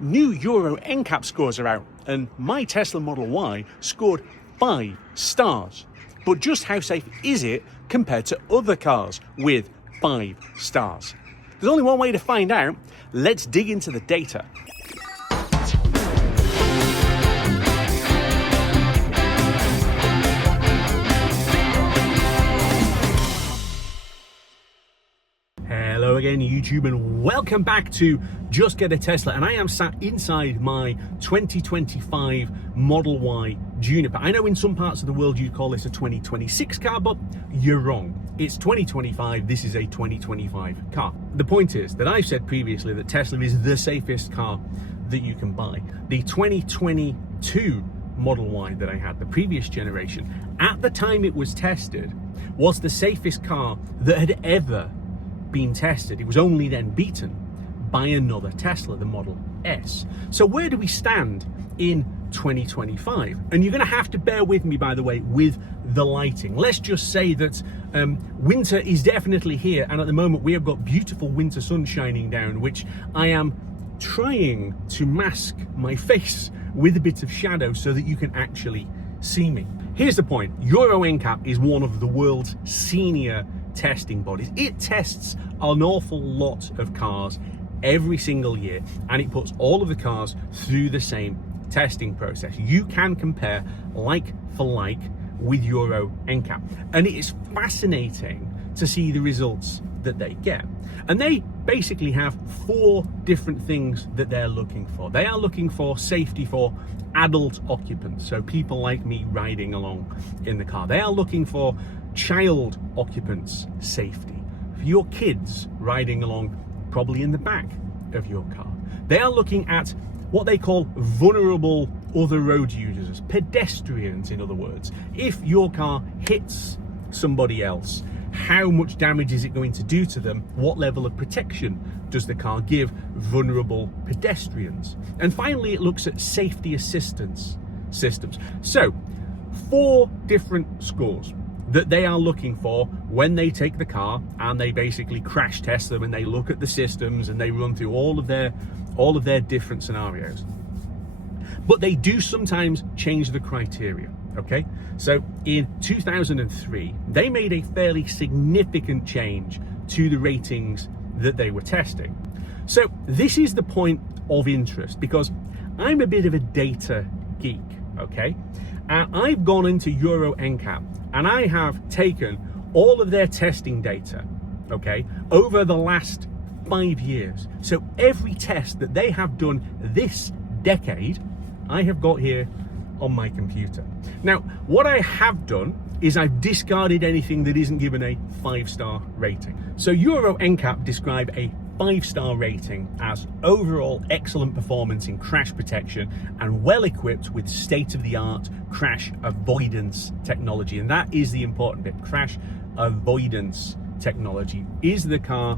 New Euro NCAP scores are out, and my Tesla Model Y scored 5 stars. But just how safe is it compared to other cars with 5 stars? There's only one way to find out. Let's dig into the data. Hello again, YouTube, and welcome back to Just Get a Tesla. And I am sat inside my 2025 Model Y Juniper. I know in some parts of the world you'd call this a 2026 car, but you're wrong. It's 2025. This is a 2025 car. The point is that I've said previously that Tesla is the safest car that you can buy. The 2022 Model Y that I had, the previous generation, at the time it was tested, was the safest car that had ever been tested. It was only then beaten by another Tesla, the Model S. So where do we stand in 2025? And you're going to have to bear with me, by the way, with the lighting. Let's just say that winter is definitely here, and at the moment we have got beautiful winter sun shining down, which I am trying to mask my face with a bit of shadow so that you can actually see me. Here's the point. EuroNCAP is one of the world's senior testing bodies. It tests an awful lot of cars every single year, and it puts all of the cars through the same testing process. You can compare like for like with EuroNCAP, and it is fascinating to see the results that they get. And they basically have 4 different things that they're looking for. They are looking for safety for adult occupants, so people like me riding along in the car. They are looking for child occupants safety, for your kids riding along probably in the back of your car. They are looking at what they call vulnerable other road users, pedestrians in other words. If your car hits somebody else, how much damage is it going to do to them? What level of protection does the car give vulnerable pedestrians? And finally, it looks at safety assistance systems. So 4 different scores that they are looking for when they take the car and they basically crash test them, and they look at the systems and they run through all of their different scenarios. But they do sometimes change the criteria. Okay, so in 2003 they made a fairly significant change to the ratings that they were testing. So this is the point of interest, because I'm a bit of a data geek. Okay, I've gone into EuroNCAP and I have taken all of their testing data, okay, over the last 5 years. So every test that they have done this decade, I have got here on my computer. Now, what I have done is I've discarded anything that isn't given a 5-star rating. So EuroNCAP describe a 5-star rating as overall excellent performance in crash protection and well equipped with state-of-the-art crash avoidance technology. And that is the important bit, crash avoidance technology. Is the car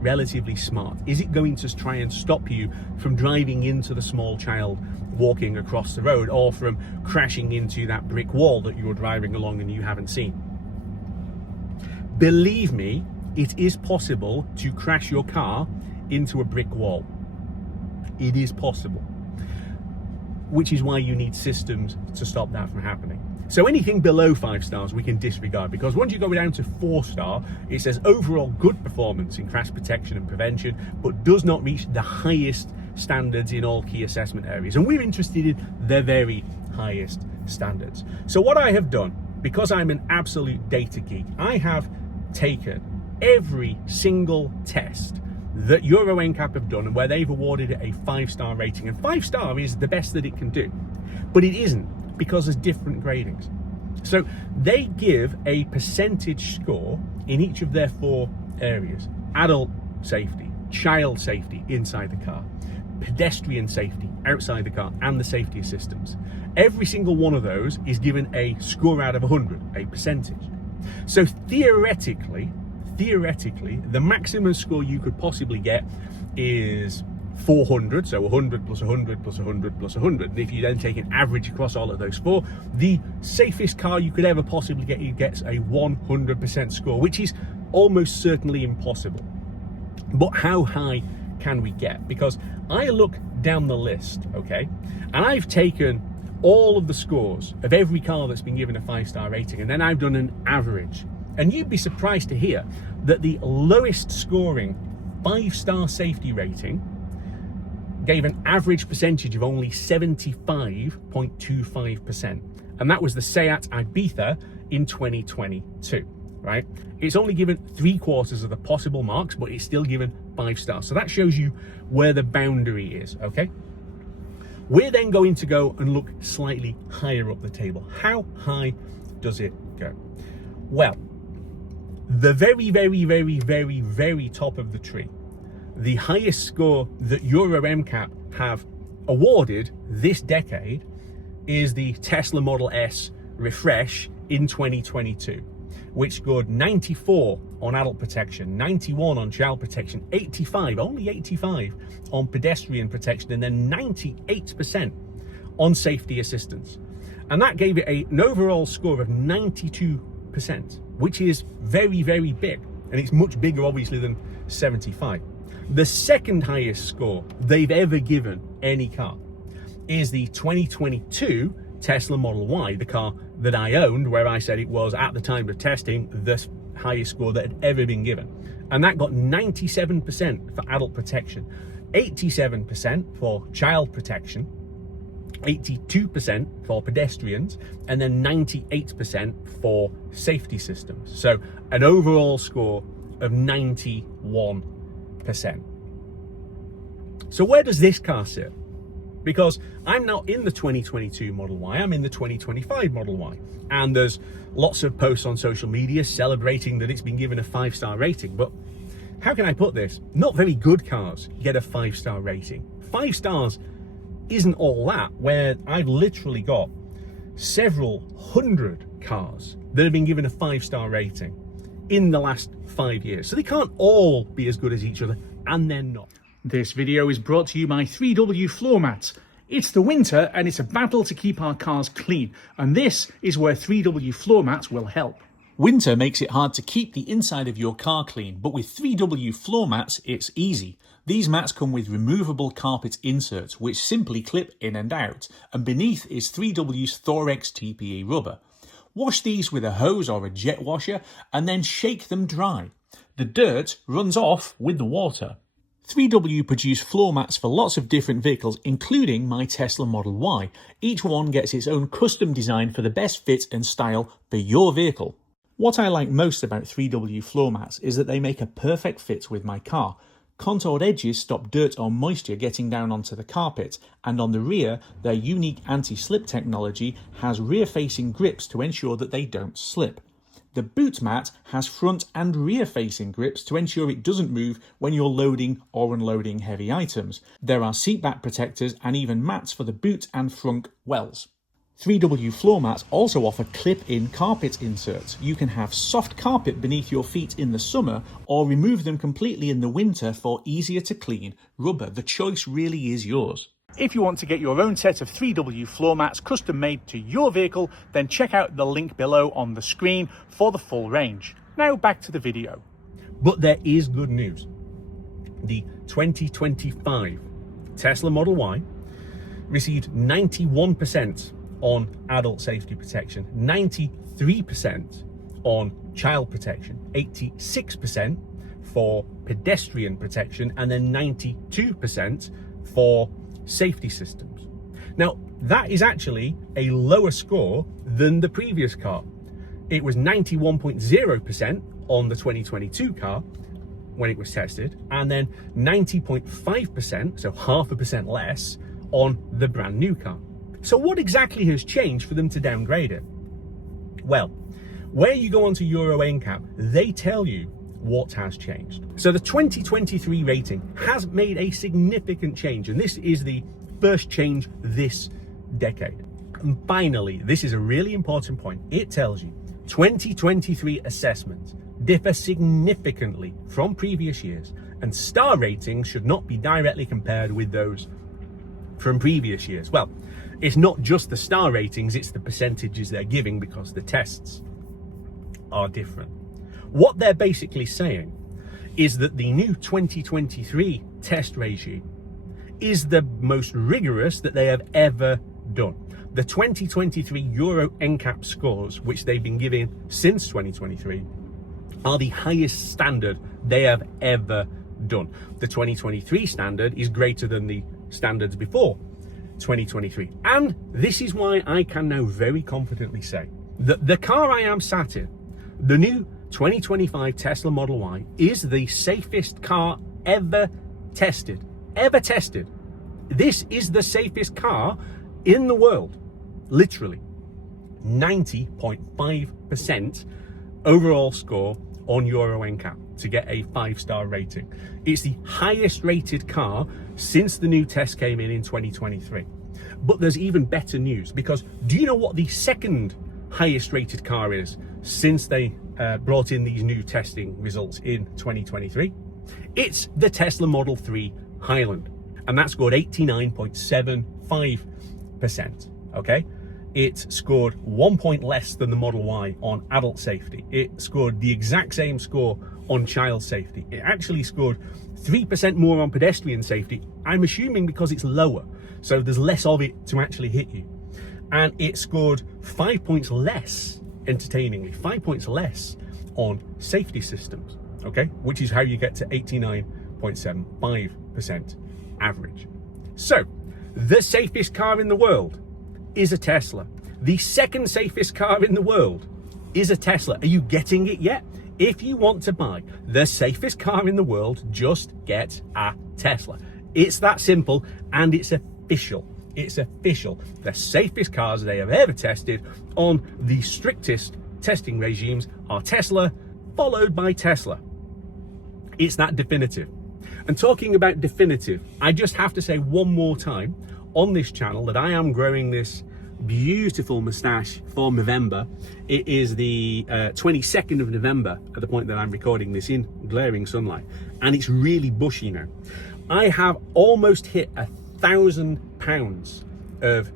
relatively smart? Is it going to try and stop you from driving into the small child walking across the road, or from crashing into that brick wall that you're driving along and you haven't seen? Believe me, it is possible to crash your car into a brick wall. It is possible, which is why you need systems to stop that from happening. So anything below 5 stars we can disregard, because once you go down to 4-star, it says overall good performance in crash protection and prevention, but does not reach the highest standards in all key assessment areas. And we're interested in the very highest standards. So what I have done, because I'm an absolute data geek, I have taken every single test that EuroNCAP have done and where they've awarded it a 5-star rating. And 5-star is the best that it can do, but it isn't, because there's different gradings. So they give a percentage score in each of their 4 areas: adult safety, child safety inside the car, pedestrian safety outside the car, and the safety systems. Every single one of those is given a score out of 100, a percentage. So theoretically, the maximum score you could possibly get is 400, so 100 plus 100 plus 100 plus 100. And if you then take an average across all of those 4, the safest car you could ever possibly get, it gets a 100% score, which is almost certainly impossible. But how high can we get? Because I look down the list, okay? And I've taken all of the scores of every car that's been given a 5-star rating, and then I've done an average. And you'd be surprised to hear that the lowest scoring 5-star safety rating gave an average percentage of only 75.25%. And that was the Seat Ibiza in 2022, right? It's only given 3/4 of the possible marks, but it's still given 5 stars. So that shows you where the boundary is, okay? We're then going to go and look slightly higher up the table. How high does it go? Well, the very, very, very, very, very top of the tree, the highest score that EuroNCAP have awarded this decade is the Tesla Model S refresh in 2022, which scored 94 on adult protection, 91 on child protection, 85, only 85 on pedestrian protection, and then 98% on safety assistance. And that gave it an overall score of 92%, which is very, very big. And it's much bigger, obviously, than 75. The second highest score they've ever given any car is the 2022 Tesla Model Y, the car that I owned, where I said it was, at the time of testing, the highest score that had ever been given. And that got 97% for adult protection, 87% for child protection, 82% for pedestrians, and then 98% for safety systems. So an overall score of 91%. So where does this car sit? Because I'm not in the 2022 Model Y, I'm in the 2025 Model Y. And there's lots of posts on social media celebrating that it's been given a 5-star rating. But how can I put this? Not very good cars get a 5-star rating. 5 stars isn't all that, where I've literally got several hundred cars that have been given a 5-star rating in the last 5 years. So they can't all be as good as each other, and they're not. This video is brought to you by 3W Floor Mats. It's the winter and it's a battle to keep our cars clean, and this is where 3W Floor Mats will help. Winter makes it hard to keep the inside of your car clean, but with 3W Floor Mats it's easy. These mats come with removable carpet inserts which simply clip in and out, and beneath is 3W's Thorex TPE rubber. Wash these with a hose or a jet washer and then shake them dry. The dirt runs off with the water. 3W produce floor mats for lots of different vehicles, including my Tesla Model Y. Each one gets its own custom design for the best fit and style for your vehicle. What I like most about 3W floor mats is that they make a perfect fit with my car. Contoured edges stop dirt or moisture getting down onto the carpet, and on the rear, their unique anti-slip technology has rear-facing grips to ensure that they don't slip. The boot mat has front and rear facing grips to ensure it doesn't move when you're loading or unloading heavy items. There are seat back protectors and even mats for the boot and front wells. 3W floor mats also offer clip-in carpet inserts. You can have soft carpet beneath your feet in the summer or remove them completely in the winter for easier to clean rubber. The choice really is yours. If you want to get your own set of 3W floor mats custom made to your vehicle, then check out the link below on the screen for the full range. Now back to the video. But there is good news. The 2025 Tesla Model Y received 91% on adult safety protection, 93% on child protection, 86% for pedestrian protection, and then 92% for safety systems. Now, that is actually a lower score than the previous car. It was 91.0% on the 2022 car when it was tested, and then 90.5%, so 0.5% less, on the brand new car. So what exactly has changed for them to downgrade it? Well, where you go onto EuroNCAP, they tell you what has changed. So the 2023 rating has made a significant change, and this is the first change this decade. And finally, this is a really important point. It tells you 2023 assessments differ significantly from previous years, and star ratings should not be directly compared with those from previous years. Well, it's not just the star ratings, it's the percentages they're giving because the tests are different. What they're basically saying is that the new 2023 test regime is the most rigorous that they have ever done. The 2023 EuroNCAP scores, which they've been giving since 2023, are the highest standard they have ever done. The 2023 standard is greater than the standards before 2023. And this is why I can now very confidently say that the car I am sat in, the new 2025 Tesla Model Y, is the safest car ever tested. Ever tested. This is the safest car in the world. Literally. 90.5% overall score on EuroNCAP to get a 5-star rating. It's the highest rated car since the new test came in 2023. But there's even better news, because do you know what the second highest rated car is since they brought in these new testing results in 2023? It's the Tesla Model 3 Highland, and that scored 89.75%. Okay, it scored 1 point less than the Model Y on adult safety. It scored the exact same score on child safety. It actually scored 3% more on pedestrian safety, I'm assuming because it's lower, so there's less of it to actually hit you. And it scored 5 points less, entertainingly, 5 points less on safety systems, okay, which is how you get to 89.75% average. So the safest car in the world is a Tesla. The second safest car in the world is a Tesla. Are you getting it yet? If you want to buy the safest car in the world, just get a Tesla. It's that simple, and it's official. It's official. The safest cars they have ever tested on the strictest testing regimes are Tesla, followed by Tesla. It's that definitive. And talking about definitive, I just have to say one more time on this channel that I am growing this beautiful moustache for Movember. It is the 22nd of November at the point that I'm recording this in glaring sunlight, and it's really bushy now. I have almost hit £1,000 of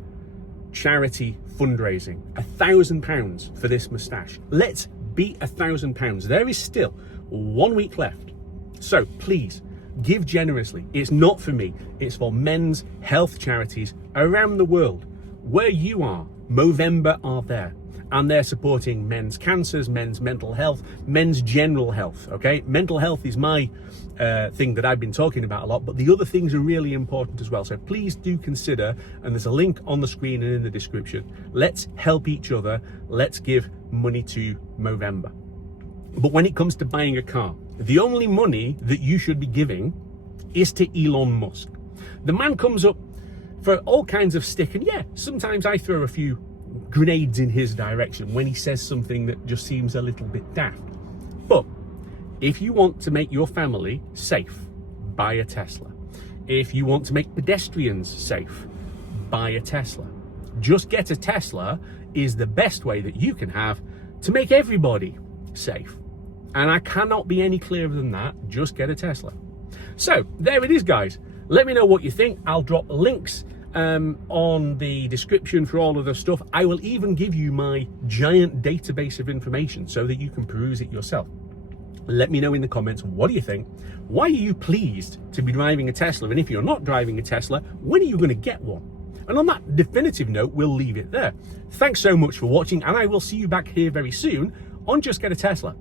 charity fundraising. £1,000 for this moustache. Let's beat £1,000. There is still 1 week left, so please give generously. It's not for me, it's for men's health charities around the world. Where you are, Movember are there, and they're supporting men's cancers, men's mental health, men's general health. Okay, mental health is my thing that I've been talking about a lot, but the other things are really important as well. So please do consider, and there's a link on the screen and in the description. Let's help each other. Let's give money to Movember. But when it comes to buying a car, the only money that you should be giving is to Elon Musk. The man comes up for all kinds of stick, and yeah, sometimes I throw a few grenades in his direction when he says something that just seems a little bit daft. But if you want to make your family safe, buy a Tesla. If you want to make pedestrians safe, buy a Tesla. Just get a Tesla is the best way that you can have to make everybody safe. And I cannot be any clearer than that. Just get a Tesla. So there it is, guys. Let me know what you think. I'll drop links on the description for all of the stuff. I will even give you my giant database of information so that you can peruse it yourself. Let me know in the comments, what do you think? Why are you pleased to be driving a Tesla? And if you're not driving a Tesla, when are you going to get one? And on that definitive note, we'll leave it there. Thanks so much for watching, and I will see you back here very soon on Just Get a Tesla.